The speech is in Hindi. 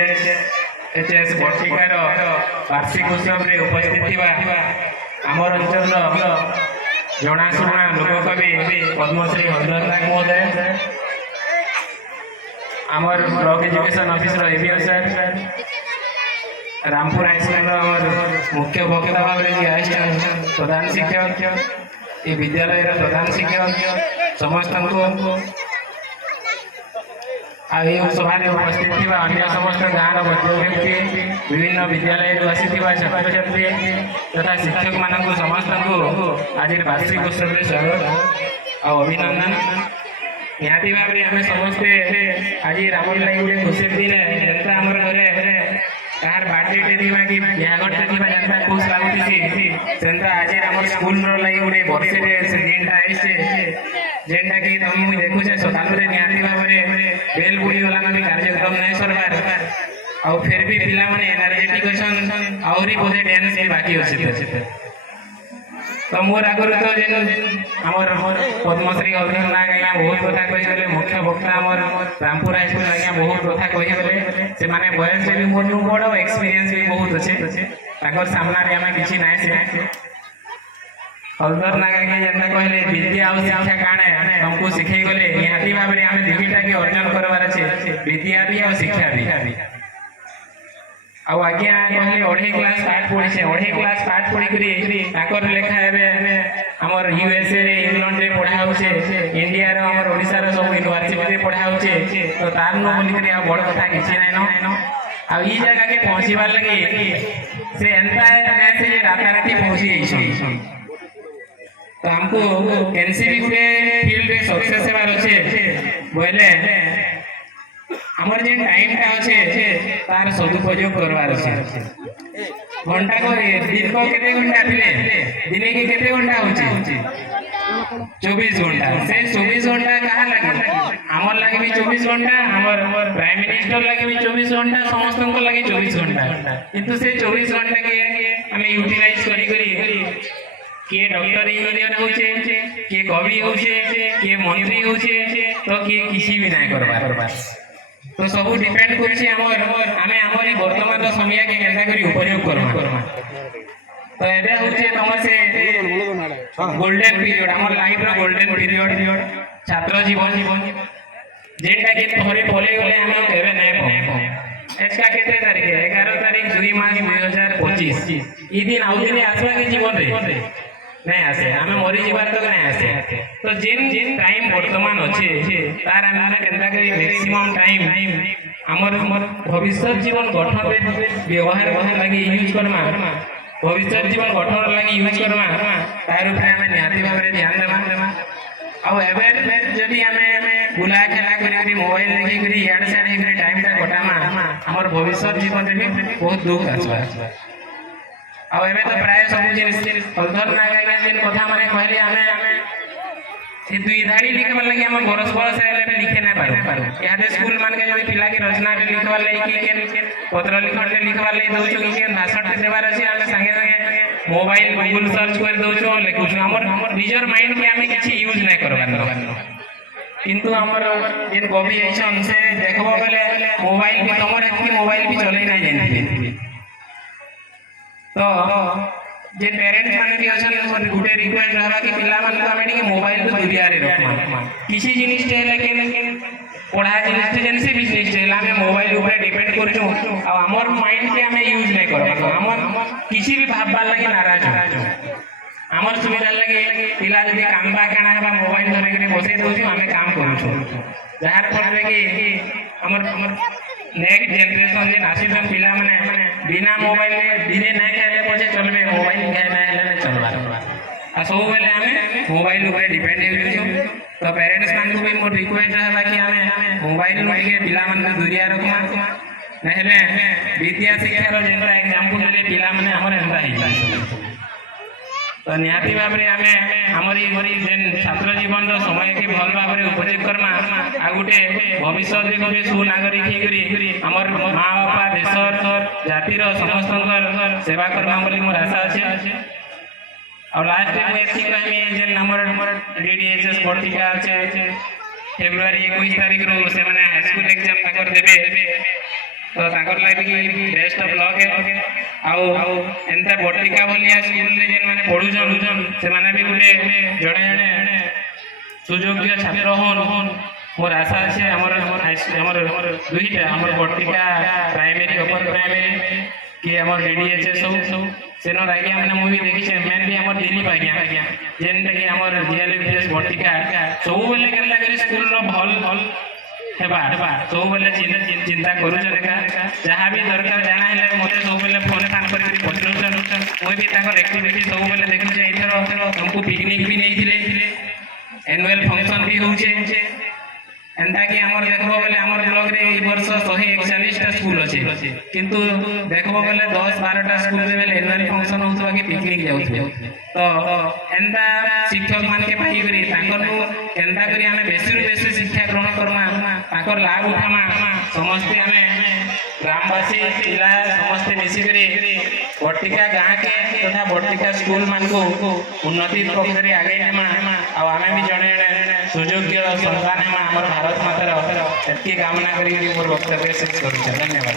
बीसीएचएस बटिकार वार्षिक उत्सव में उपस्थित आमर अंचल जनाशुना लोककवि पद्मश्री हरधर नाग महोदय, आमर block education officer ABO sir, Rampur high school मुख्य वक्ता भाव में प्रधान शिक्षक ये विद्यालय प्रधान शिक्षक समस्त सभा उपस्थित थी अन्य समस्त गाँव व्यक्ति विभिन्न विद्यालय आसी छात्र छात्री तथा शिक्षक मान समस्त को आज वार्षिक उत्सव में स्वागत और अभिनंदन। निहाती भाव में आम समस्ते आज राम लगे गोटे खुशी दिन जनता आम घरे कहार बार्थडे थी कि बिहाघरटे थी जनता खुश लगुची सेंता आज आम स्कूल लगे गोटे बर्षे से दिनटा आईचे जेनटा कि तुम मुझे देखुचे सकाल निहाती भाव में बेल बुड़ी वाला भी कार्यक्रम नहीं सरबार आ फिर भी पिला माने एनर्जेटिक अछन आउरी बोधे डांस भी बाकी अछि तो मोर आगर तो जेन हमर पद्मश्री हरधर नाग आज्ञा बहुत कथा कही मुख्य वक्ता हमर रामपुर हाईस्कूल आज्ञा बहुत कथा कही से माने बयस भी मोर नु बड़ एक्सपीरियंस भी बहुत अच्छे ताकर सामना रे हमें किछि नै से हरधर नाग आज्ञा जेंता कहले विद्या और शिक्षा काणे हमको सिखै गले निहाती भाव में हमें दुईटा के अर्जन करबार अछि विद्या भी और शिक्षा भी आउ आज्ञा कहले अढ़े क्लास पाठ पढ़ी अढ़े क्लास पाठ पढ़ी कर लेखा हमर यूएसए रे इंग्लैंड रे पढ़ा होचे इंडिया रो हमर ओडिसा रो सब यूनिवर्सिटी रे पढ़ा होचे तो तार न बोली करी आ बड़ कथा किछि नै न आ ई जगह के पहुंचीबार लगी से एंता है से राताराती पहुंची जाई तो हमको एनसीबी के फील्ड रे सक्सेस हेबार अछि बोले हमर जे टाइम टा अछि तार सदुपयोग करवार अछि घंटा को दिन को केते घंटा थिले दिने के केते घंटा होछि 24 घंटा से 24 घंटा कहा लगे हमर लगे भी 24 घंटा हमर प्राइम मिनिस्टर लगे भी 24 घंटा समस्त को लगे 24 घंटा किंतु से 24 घंटा के हमें यूटिलाइज करी किए डॉक्टर इंजीनियर होचे किए कवि होचे किए मंत्री होचे तो किए किसी भी नहीं करबा तो सब डिपेंड करछि हमर हमर वर्तमान समय के केनता करी उपयोग करमा तो एबे होचे तमर से गोल्डन पीरियड हमर लाइफ रो गोल्डन पीरियड छात्र जीवन जेटा के थोरे बोले गले हम एबे नहीं पो एसका केते तारीख 11 तारीख 2 मार्च 2025 ई दिन आउ दिन आसवा के जीवन रे नहीं आसे हमें मरी जीवार तक नहीं आसे तो जिन टाइम वर्तमान अच्छे तार आम केनता करी मैक्सिमम टाइम हमर भविष्य जीवन गठन रे व्यवहार लगी यूज करमा भविष्य जीवन गठन लगी यूज करमा तार ऊपर हमें निहाती भाव में ध्यान देमा आ एबे जदी हमें बुला खेला करी मोबाइल देखि करी याड साड हे टाइम टा गटामा हमर भविष्य जीवन रे बहुत दुख आसबा अब एबे तो प्राय सब जिनिस हरधर नाग आज्ञा जिन कथा माने कहले हमें ए दुई धाड़ी लिखबार लागि हम बरस एले लिखे नै पारू यादे स्कूल मान के जदी पिला के रचना रे लिखबार लागि के पत्र लिखण रे लिखबार लागि दोछु के भाषण रे देबार अछि हम संगे संगे मोबाइल गूगल सर्च कर दोछु लिखुछु हमर निजर माइंड के हमें किछि यूज नै करबार किंतु हमर जिन कवि आइछन से देखबो बेले मोबाइल भी तमर कि मोबाइल भी चलै नै जानथि तो जे पेरेंट्स माने भी अछन गुटे रिक्वेस्ट रहबा कि पिला मान को हमें के मोबाइल को दुरिया रे रखमा किसी जिनिस टे लेकिन पढ़ा जिनिस टे जन से बिजनेस टे हमें मोबाइल ऊपर डिपेंड करछु आ हमर माइंड के हमें यूज नै करबा हमर किसी भी भाबबा लागि नाराज हो हमर सुविधा लागि पिला जदी काम बा काना हेबा मोबाइल धरे के बसे दोछु हमें काम करूछु जहार फल कि हमर नेक्स्ट जनरेशन जे नासिसन पिला माने बिना मोबाइल दिने नहीं खेले पछे चलबे मोबाइल खाए ना हेले चलबा आ सब बेले हमें मोबाइल ऊपर डिपेंड हे तो पेरेंट्स मान को भी मोर रिक्वेस्ट है कि हमें मोबाइल के पिला मन को दूरिया रखमा नहेले विद्या शिक्षा रो जेंता एग्जांपल ले पिला माने हमर एंता ही तो निहाती भाव में हमारी जेन छात्र जीवन समय के भल भाव में उपयोग करमा आ गोटे भविष्य गोटे सुनागरिक होकर माँ बापा देशर जातिर समस्त सेवा करमा बोली मोर आशा अच्छे और लास्ट मुझे कहमी जेन हमर डीडीएचएस पत्रिका अच्छे फेब्रुआरी 21 तारीख रो से माने हाई स्कूल एग्जाम तक देबे तो तांकर लागि बेस्ट ऑफ लक है आउ एंता बटिका बोलिया स्कूल रे जेन माने पढुछन से माने भी गुटे जड़े जड़े सुयोग्य छात्र होन मोर आशा अच्छे हमर दुईटा हमर बटिका प्राइमरी अपर प्राइमरी कि हमर डीडीएचएस सब सेनो आज्ञा मैंने मूवी देखी छे मेन भी हमर दिलीप आज्ञा जेनटा कि हमर डीएलएफएस बटिका सब बेले केनला करी स्कूल रो भल हेबा सब बेले चिंता करूछन का जहाँ भी दरकार जाना है मते सब बेले फोन फान करके पचरुछन ओइ भी ताकर एक्टिविटी सब बेले देखु छे इथरो हमको पिकनिक भी नहीं दिले एनुअल फंक्शन भी होछे एंता कि हमर देखबो बेले हमर ब्लॉक रे ई वर्ष 141 टा स्कूल अछि किंतु देखबो बेले 10 12 टा स्कूल रे बेले एनुअल फंक्शन होतबा कि पिकनिक जाउथबो तो एंता शिक्षक मान के पाई करी ताकर एंता करी हमें बेसी रु बेसी शिक्षा ग्रहण करमा ताकर लाभ उठामा समस्त हमें ग्रामवासी जिला समस्त मिसी करी बटिका गाँ के तथा बटिका स्कूल मान को उन्नति पक्षरे आगे नेमा आ हमें भी जड़े सुयोग्य संतान हेमा हमर भारत मातार एतकी कामना करी मोर वक्तव्य शेष करूँ। धन्यवाद।